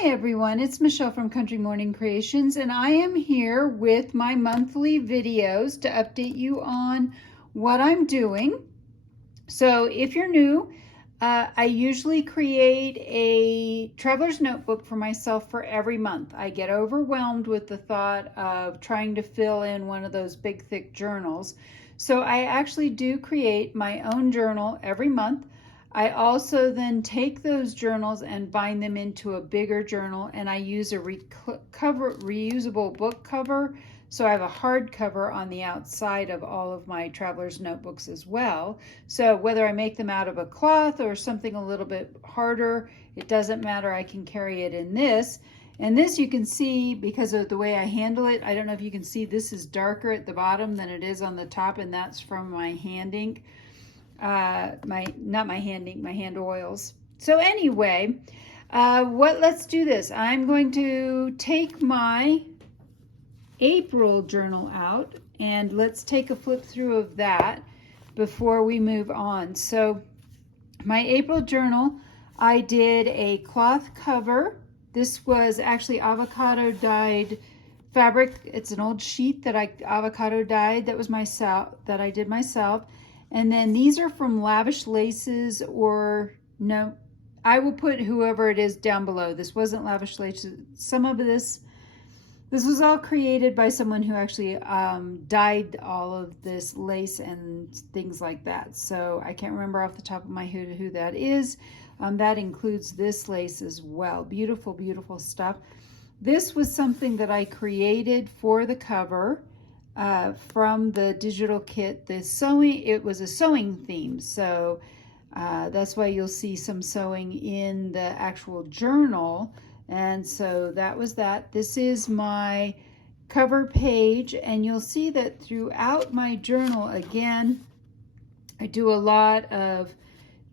Hi everyone, it's Michelle from Country Morning Creations, and I am here with my monthly videos to update you on what I'm doing. So if you're new, I usually create a traveler's notebook for myself for every month. I get overwhelmed with the thought of trying to fill in one of those big thick journals. So I actually do create my own journal every month. I also then take those journals and bind them into a bigger journal, and I use a reusable book cover. So I have a hard cover on the outside of all of my traveler's notebooks as well. So whether I make them out of a cloth or something a little bit harder, it doesn't matter. I can carry it in this. And this you can see because of the way I handle it. I don't know if you can see, this is darker at the bottom than it is on the top, and that's from my hand ink. My hand oils. So anyway, let's do this. I'm going to take my April journal out, and let's take a flip through of that before we move on. So my April journal, I did a cloth cover. This was actually avocado dyed fabric. It's an old sheet that I avocado dyed that I did myself. And then these are from Lavish Laces, or no, I will put whoever it is down below. This wasn't Lavish Laces. Some of this was all created by someone who actually dyed all of this lace and things like that. So I can't remember off the top of my head who that is. That includes this lace as well. Beautiful, beautiful stuff. This was something that I created for the cover. From the digital kit. It was a sewing theme, so that's why you'll see some sewing in the actual journal. And so that was that. This is my cover page, and you'll see that throughout my journal, again, I do a lot of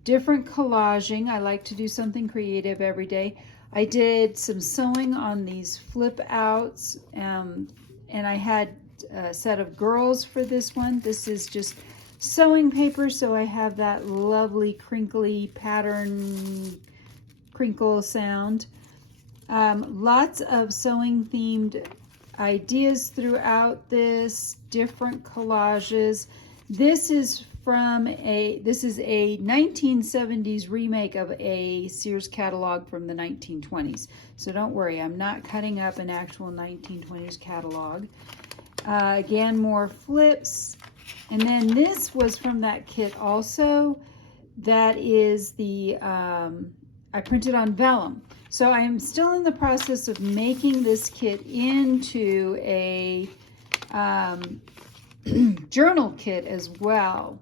different collaging. I like to do something creative every day. I did some sewing on these flip outs, and I had a set of girls for this one. This is just sewing paper, so I have that lovely crinkly pattern crinkle sound. Lots of sewing themed ideas throughout this, different collages. This is a 1970s remake of a Sears catalog from the 1920s. So don't worry, I'm not cutting up an actual 1920s catalog. Again, more flips. And then this was from that kit also. That is the, I printed on vellum. So I am still in the process of making this kit into a journal kit as well.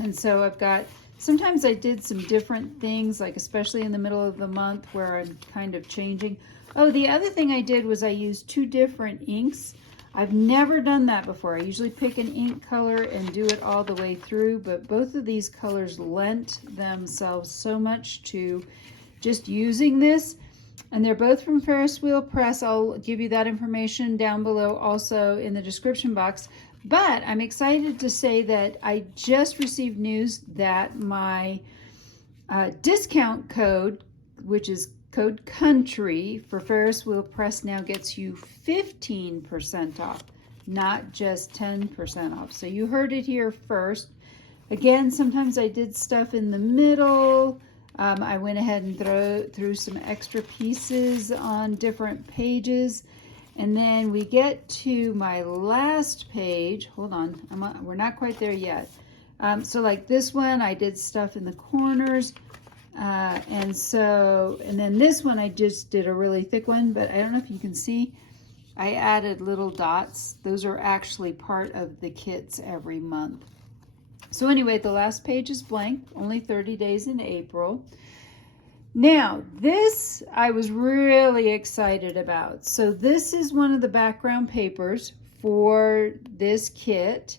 And so I've got, sometimes I did some different things, like especially in the middle of the month where I'm kind of changing. Oh, the other thing I did was I used 2 different inks. I've never done that before. I usually pick an ink color and do it all the way through, but both of these colors lent themselves so much to just using this. And they're both from Ferris Wheel Press. I'll give you that information down below also in the description box. But I'm excited to say that I just received news that my discount code, which is code COUNTRY for Ferris Wheel Press, now gets you 15% off, not just 10% off. So you heard it here first. Again, sometimes I did stuff in the middle. I went ahead and threw some extra pieces on different pages. And then we get to my last page. Hold on, we're not quite there yet. So like this one, I did stuff in the corners. And then this one, I just did a really thick one, but I don't know if you can see, I added little dots. Those are actually part of the kits every month. So anyway, the last page is blank, only 30 days in April. Now, this I was really excited about. So this is one of the background papers for this kit.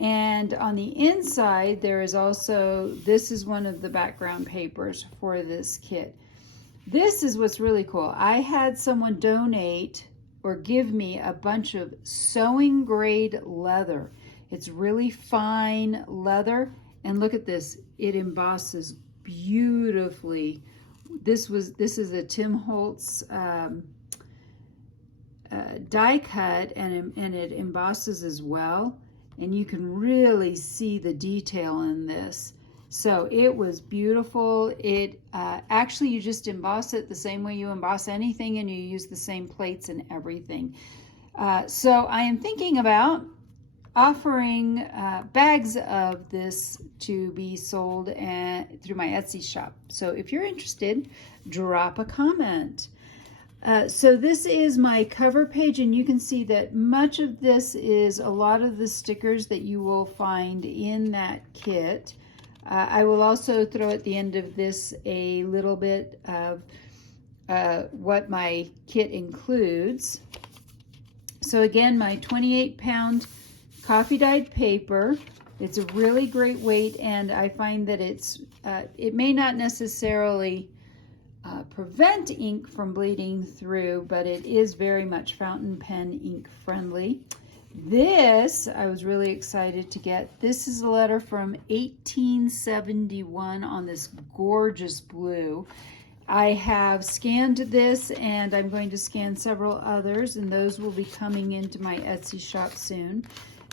And on the inside, there is also, this is one of the background papers for this kit. This is what's really cool. I had someone donate or give me a bunch of sewing grade leather. It's really fine leather. And look at this, it embosses beautifully this is a Tim Holtz die cut, and it embosses as well, and you can really see the detail in this. So it was beautiful. It actually, you just emboss it the same way you emboss anything, and you use the same plates and everything. So I am thinking about offering bags of this to be sold through my Etsy shop. So if you're interested, drop a comment. So this is my cover page, and you can see that much of this is a lot of the stickers that you will find in that kit. I will also throw at the end of this a little bit of what my kit includes. So again, my 28-pound coffee dyed paper. It's a really great weight, and I find that it may not necessarily prevent ink from bleeding through, but it is very much fountain pen ink friendly. This, I was really excited to get. This is a letter from 1871 on this gorgeous blue. I have scanned this, and I'm going to scan several others, and those will be coming into my Etsy shop soon.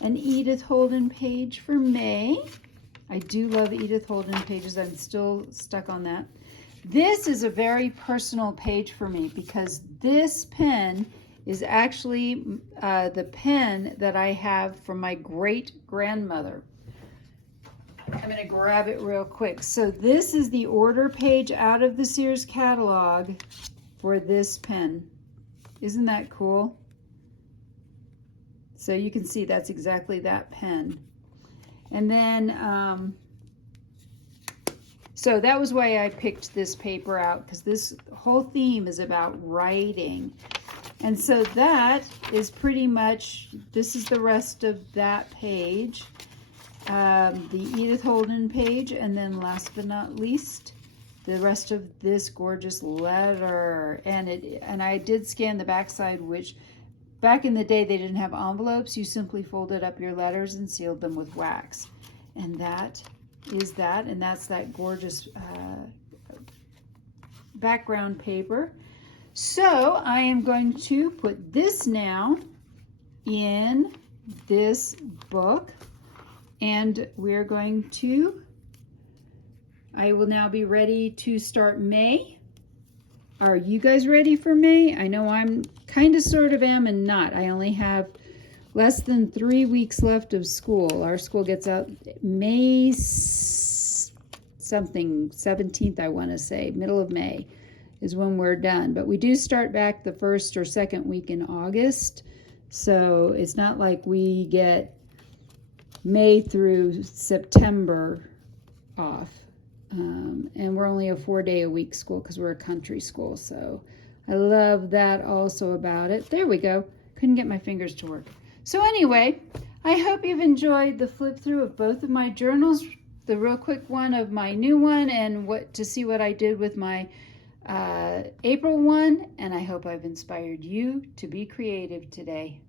An Edith Holden page for May. I do love Edith Holden pages. I'm still stuck on that. This is a very personal page for me because this pen is actually the pen that I have from my great-grandmother. I'm going to grab it real quick. So this is the order page out of the Sears catalog for this pen. Isn't that cool? So you can see that's exactly that pen. And then, so that was why I picked this paper out, because this whole theme is about writing. And so that is pretty much, this is the rest of that page. The Edith Holden page, and then last but not least, the rest of this gorgeous letter. And I did scan the backside, which back in the day they didn't have envelopes. You simply folded up your letters and sealed them with wax. And that is that, and that's that gorgeous background paper. So I am going to put this now in this book, and we're going to, I will now be ready to start May. Are you guys ready for May? I know I'm kind of sort of am and not. I only have less than 3 weeks left of school. Our school gets out May something, 17th, I want to say, middle of May is when we're done. But we do start back the first or second week in August. So it's not like we get May through September off. And we're only a 4-day-a-week school because we're a country school. So I love that also about it. There we go. Couldn't get my fingers to work. So anyway, I hope you've enjoyed the flip through of both of my journals, the real quick one of my new one, and to see what I did with my April one. And I hope I've inspired you to be creative today.